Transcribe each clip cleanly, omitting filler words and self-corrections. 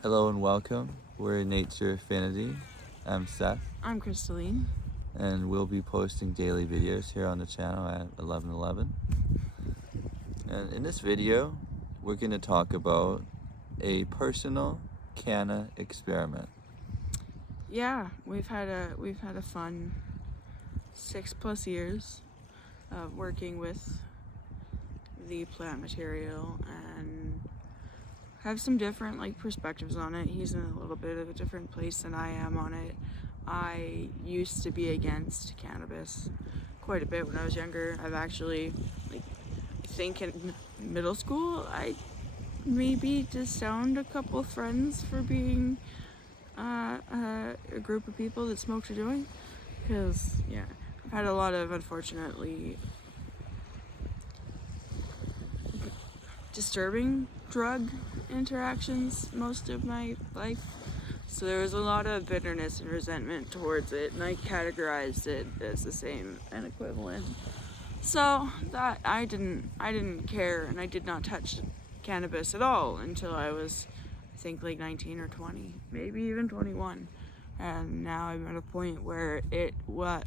Hello and welcome. We're Nature Affinity. I'm Seth, I'm Krystaleen. and we'll be posting daily videos here on the channel at 11:11. And in this video, we're going to talk about a personal canna experiment. Yeah, we've had a fun 6+ years of working with the plant material and have some different perspectives on it. He's in a little bit of a different place than I am on it. I used to be against cannabis quite a bit when I was younger. I've actually, I think in middle school, I maybe disowned a couple friends for being a group of people that smoked a joint, because I've had a lot of unfortunately disturbing drug interactions most of my life, so there was a lot of bitterness and resentment towards it, and I categorized it as the same and equivalent, so that I didn't care, and I did not touch cannabis at all until I was, I think, like 19 or 20, maybe even 21. And now I'm at a point where it was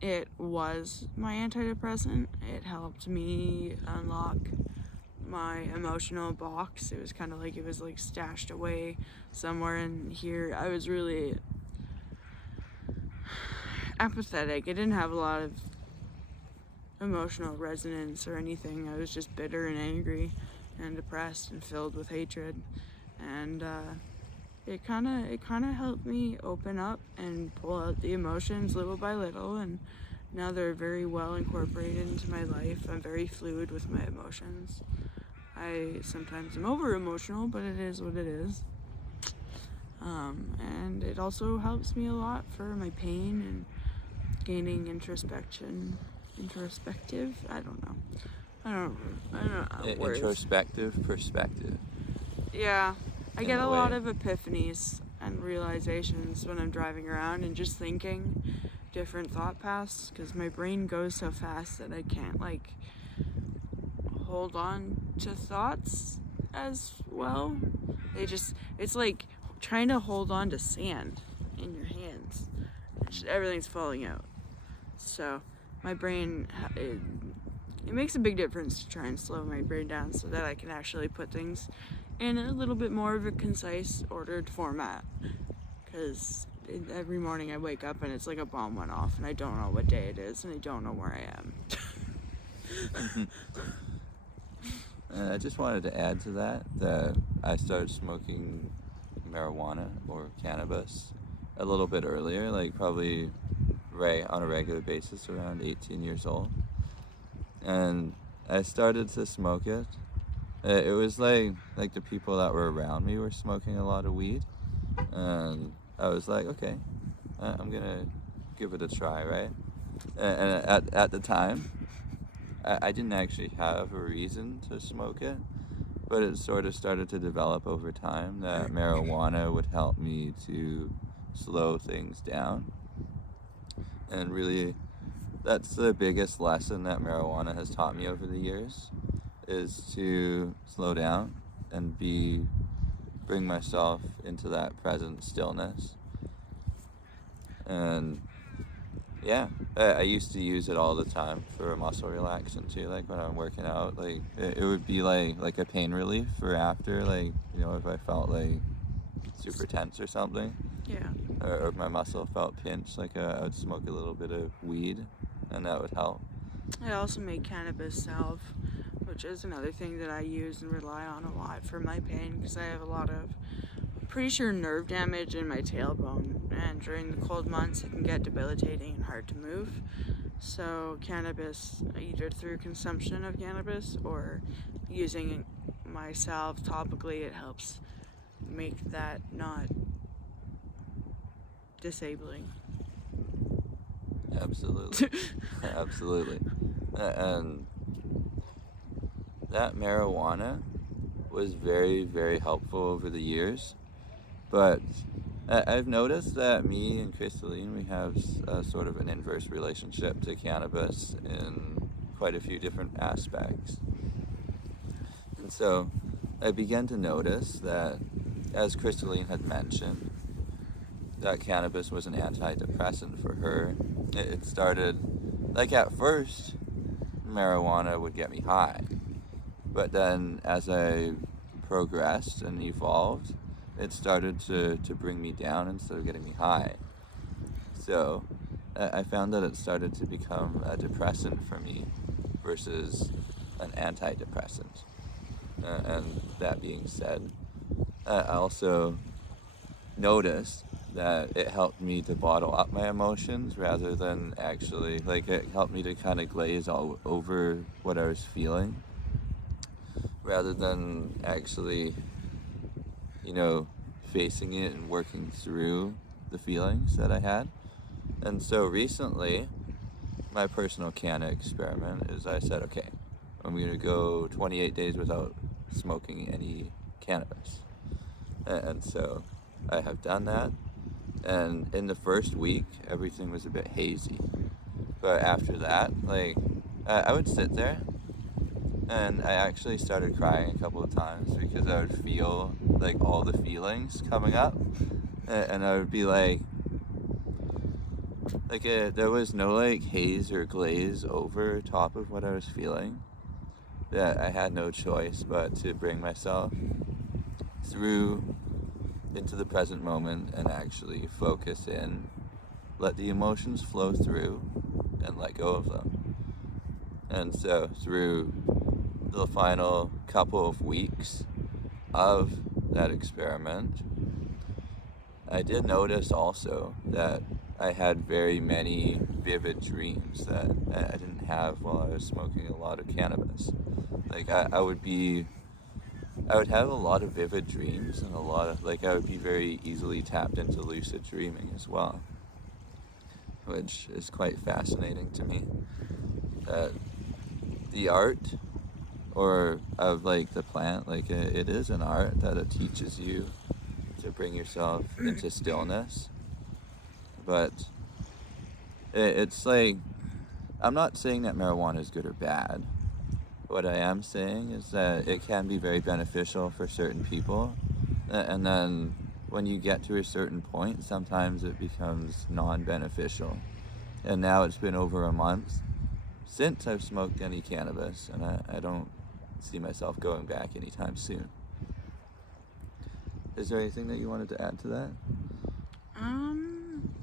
my antidepressant. It helped me unlock my emotional box. It was kind of like it was like stashed away somewhere in here. I was really apathetic. It didn't have a lot of emotional resonance or anything. I was just bitter and angry and depressed and filled with hatred, and it kind of helped me open up and pull out the emotions little by little, and now they're very well incorporated into my life. I'm very fluid with my emotions. I sometimes am over emotional, but it is what it is. And it also helps me a lot for my pain and gaining introspective. I don't know. Introspective perspective. Yeah, I In get a a lot way. of epiphanies and realizations when I'm driving around and just thinking different thought paths, because my brain goes so fast that I can't hold on to thoughts as well. It's like trying to hold on to sand in your hands. Everything's falling out. So my brain, it makes a big difference to try and slow my brain down so that I can actually put things in a little bit more of a concise, ordered format. Because every morning I wake up and it's like a bomb went off, and I don't know what day it is, and I don't know where I am. I just wanted to add to that I started smoking marijuana or cannabis a little bit earlier, like probably on a regular basis around 18 years old. And I started to smoke it. It was like the people that were around me were smoking a lot of weed, and I was like, okay, I'm gonna give it a try, right? And at the time, I didn't actually have a reason to smoke it, but it sort of started to develop over time that marijuana would help me to slow things down. And really, that's the biggest lesson that marijuana has taught me over the years, is to slow down and bring myself into that present stillness. And yeah, I used to use it all the time for muscle relaxant too, like when I'm working out. Like it would be like a pain relief for after, if I felt like super tense or something. Yeah. Or if my muscle felt pinched, I would smoke a little bit of weed, and that would help. I also make cannabis salve, which is another thing that I use and rely on a lot for my pain, because I have a lot of, pretty sure, nerve damage in my tailbone, and during the cold months it can get debilitating and hard to move. So cannabis, either through consumption of cannabis or using my salve topically, it helps make that not disabling. Absolutely. Absolutely. And that marijuana was very, very helpful over the years. But I've noticed that me and Krystaleen, we have sort of an inverse relationship to cannabis in quite a few different aspects. And so I began to notice that as Krystaleen had mentioned, that cannabis was an antidepressant for her. It started, like at first, marijuana would get me high. But then as I progressed and evolved, it started to bring me down instead of getting me high. So I found that it started to become a depressant for me versus an antidepressant. And that being said, I also noticed that it helped me to bottle up my emotions rather than actually, like, it helped me to kind of glaze all over what I was feeling rather than actually, facing it and working through the feelings that I had. And so recently, my personal canna experiment is I said, okay, I'm going to go 28 days without smoking any cannabis. And so I have done that. And in the first week, everything was a bit hazy. But after that, I would sit there and I actually started crying a couple of times because I would feel like all the feelings coming up. And I would be there was no haze or glaze over top of what I was feeling. That I had no choice but to bring myself through into the present moment and actually focus in, let the emotions flow through and let go of them. And so through the final couple of weeks of that experiment, I did notice also that I had very many vivid dreams that I didn't have while I was smoking a lot of cannabis. I would have a lot of vivid dreams and a lot of, I would be very easily tapped into lucid dreaming as well, which is quite fascinating to me. The art of the plant, it is an art that it teaches you to bring yourself into stillness. But it's I'm not saying that marijuana is good or bad. What I am saying is that it can be very beneficial for certain people, and then when you get to a certain point, sometimes it becomes non-beneficial. And now it's been over a month since I've smoked any cannabis, and I don't see myself going back anytime soon. Is there anything that you wanted to add to that?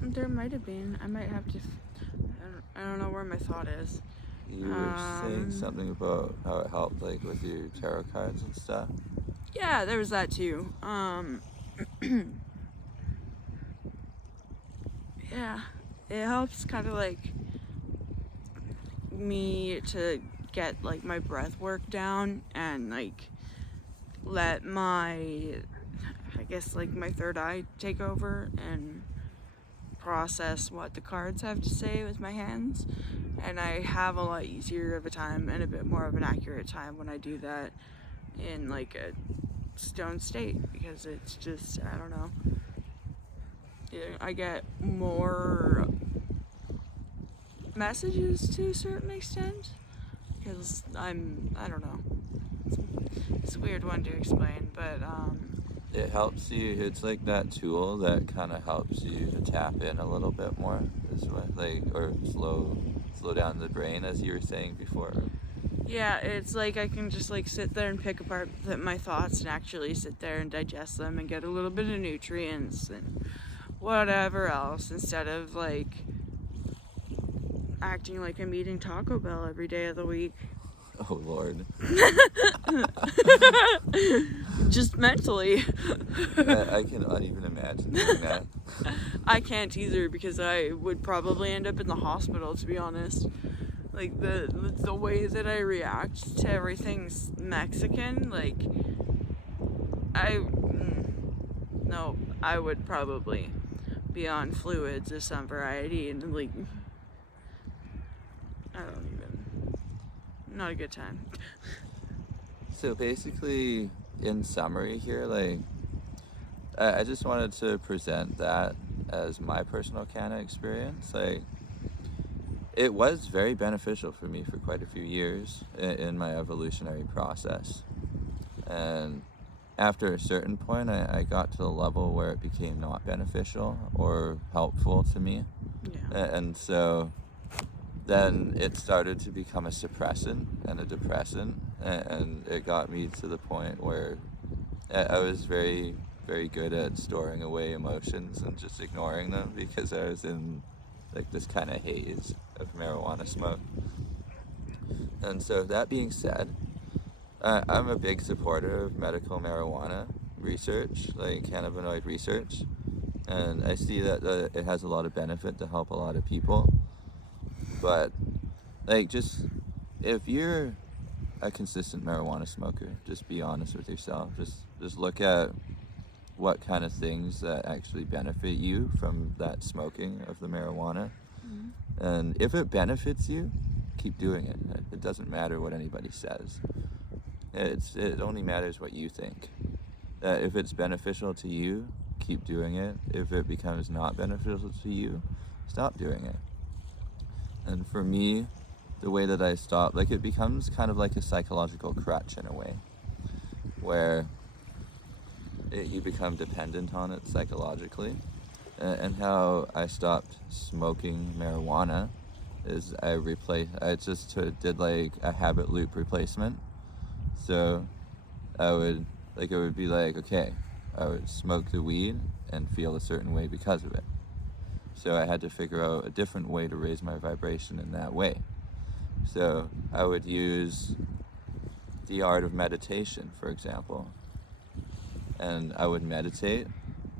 There might have been. I might have to. I don't know where my thought is. You were saying something about how it helped, with your tarot cards and stuff. Yeah, there was that too. Yeah, it helps kind of me to get my breath work down and let my, I guess my third eye take over and process what the cards have to say with my hands. And I have a lot easier of a time and a bit more of an accurate time when I do that in a stone state, because it's just, I don't know, I get more messages to a certain extent because I don't know, it's a weird one to explain, but it helps you. It's that tool that kind of helps you to tap in a little bit more, is what, or slow down the brain, as you were saying before. Yeah, it's I can just sit there and pick apart my thoughts and actually sit there and digest them and get a little bit of nutrients and whatever else, instead of acting like I'm eating Taco Bell every day of the week. Oh Lord. Just mentally. I cannot even imagine doing that. I can't either, because I would probably end up in the hospital, to be honest. The way that I react to everything's Mexican, I would probably be on fluids of some variety, and I don't even, not a good time. So basically, in summary here, I just wanted to present that as my personal canna experience. It was very beneficial for me for quite a few years in my evolutionary process. And after a certain point, I got to the level where it became not beneficial or helpful to me. Yeah. And so then it started to become a suppressant and a depressant. And it got me to the point where I was very, very good at storing away emotions and just ignoring them because I was in like this kind of haze of marijuana smoke. And so that being said, I'm a big supporter of medical marijuana research, like cannabinoid research, and I see that it has a lot of benefit to help a lot of people. But like, just if you're a consistent marijuana smoker, just be honest with yourself. Just look at what kind of things that actually benefit you from that smoking of the marijuana. Mm-hmm. And if it benefits you, keep doing it. It doesn't matter what anybody says. It only matters what you think. If it's beneficial to you, keep doing it. If it becomes not beneficial to you, stop doing it. And for me, the way that I stop, like, it becomes kind of like a psychological crutch in a way, where you become dependent on it psychologically. And how I stopped smoking marijuana is I just did like a habit loop replacement. So it would be like, okay, I would smoke the weed and feel a certain way because of it. So I had to figure out a different way to raise my vibration in that way. So I would use the art of meditation, for example. And I would meditate.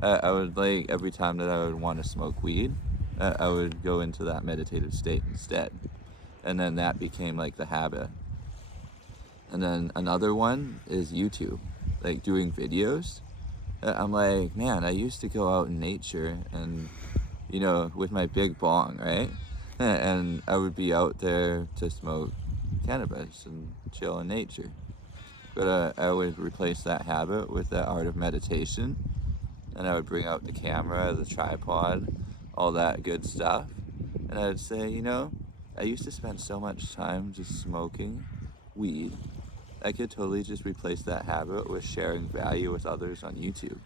I would, like, every time that I would want to smoke weed, I would go into that meditative state instead. And then that became like the habit. And then another one is YouTube, like doing videos. I'm like, man, I used to go out in nature and, with my big bong, right? And I would be out there to smoke cannabis and chill in nature. But I would replace that habit with that art of meditation. And I would bring out the camera, the tripod, all that good stuff. And I would say, I used to spend so much time just smoking weed. I could totally just replace that habit with sharing value with others on YouTube.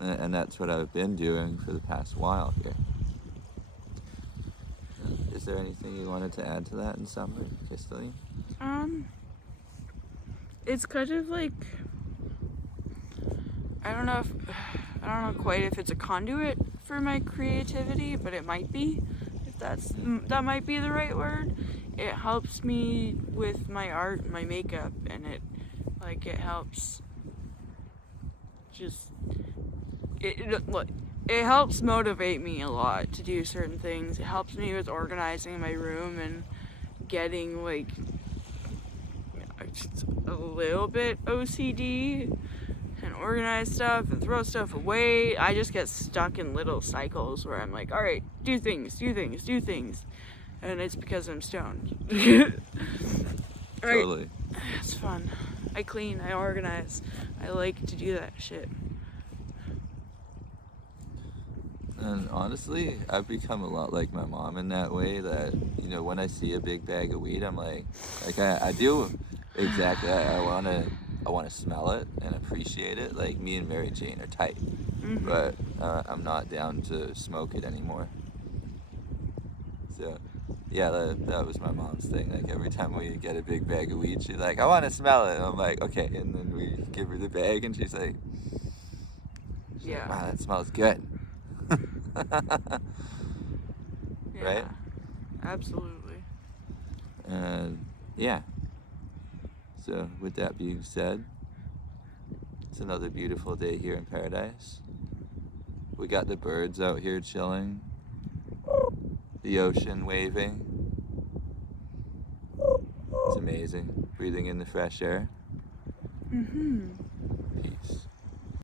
And that's what I've been doing for the past while here. Is there anything you wanted to add to that in summary, Krystaleen? It's kind of like, I don't know quite if it's a conduit for my creativity, but it might be, if that might be the right word. It helps me with my art, my makeup, and it helps it helps motivate me a lot to do certain things. It helps me with organizing my room and getting just a little bit OCD and organize stuff and throw stuff away. I just get stuck in little cycles where I'm like, all right, do things. And it's because I'm stoned. Totally. It's fun. I clean, I organize. I like to do that shit. And honestly, I've become a lot like my mom in that way that, when I see a big bag of weed, I'm like I do exactly, I want to smell it and appreciate it. Like, me and Mary Jane are tight, Mm-hmm. but I'm not down to smoke it anymore. So, yeah, that was my mom's thing. Like, every time we get a big bag of weed, she's like, I want to smell it. And I'm like, okay. And then we give her the bag, and she's like, Yeah. wow, that smells good. Yeah, right? Absolutely. And yeah. So with that being said, it's another beautiful day here in paradise. We got the birds out here chilling, the ocean waving. It's amazing, breathing in the fresh air. Mm-hmm. Peace.